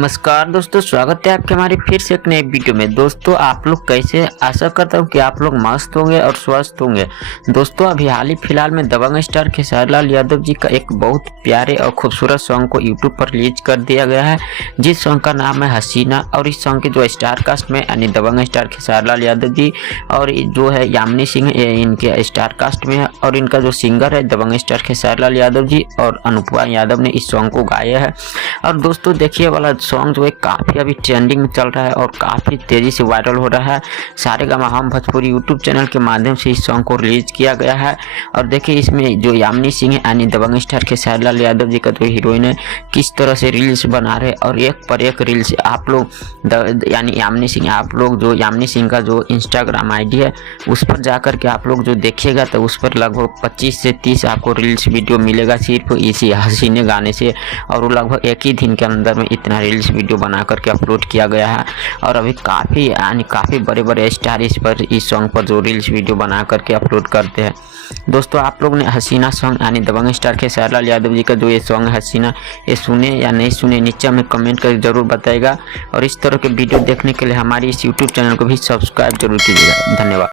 नमस्कार दोस्तों, स्वागत है आपके हमारे फिर से एक नए वीडियो में। दोस्तों आप लोग कैसे, आशा करता हूँ कि आप लोग मस्त होंगे और स्वस्थ होंगे। दोस्तों अभी हाल ही फिलहाल में दबंग स्टार खेसारी लाल यादव जी का एक बहुत प्यारे और खूबसूरत सॉन्ग को यूट्यूब पर रिलीज कर दिया गया है, जिस सॉन्ग का नाम है हसीना। और इस सॉन्ग के जो स्टार कास्ट में यानी दबंग स्टार खेसारी लाल यादव जी और जो है यामिनी सिंह इनके स्टार कास्ट में है, और इनका जो सिंगर है दबंग स्टार खेसारी लाल यादव जी और अनुपमा यादव ने इस सॉन्ग को गाया है। और दोस्तों देखिए वाला सॉन्ग जो है काफ़ी अभी ट्रेंडिंग में चल रहा है और काफ़ी तेज़ी से वायरल हो रहा है। सारेगामा हम भोजपुरी यूट्यूब चैनल के माध्यम से इस सॉन्ग को रिलीज किया गया है। और देखिए इसमें जो यामिनी सिंह है यानी दबंग स्टार खेसारी लाल यादव जी का जो हीरोइन है, किस तरह से रील्स बना रहे और एक पर एक रील्स आप लोग यानी यामिनी सिंह, आप लोग जो यामिनी सिंह का जो इंस्टाग्राम आईडी है उस पर जाकर के आप लोग जो देखिएगा तो उस पर लगभग 25 से 30 आपको रील्स वीडियो मिलेगा सिर्फ इसी हसीने गाने से। और वो लगभग एक ही दिन के अंदर में इतना रील्स वीडियो बना करके अपलोड किया गया है। और अभी काफ़ी बड़े बड़े स्टार इस सॉन्ग पर जो रील्स वीडियो बना करके अपलोड करते हैं। दोस्तों आप लोग ने हसीना सॉन्ग यानी दबंग स्टार खेसारी लाल यादव जी का जो ये सॉन्ग है हसीना, ये सुने या नहीं सुने नीचे में कमेंट करके ज़रूर बताइएगा। और इस तरह के वीडियो देखने के लिए हमारी इस यूट्यूब चैनल को भी सब्सक्राइब जरूर कीजिएगा। धन्यवाद।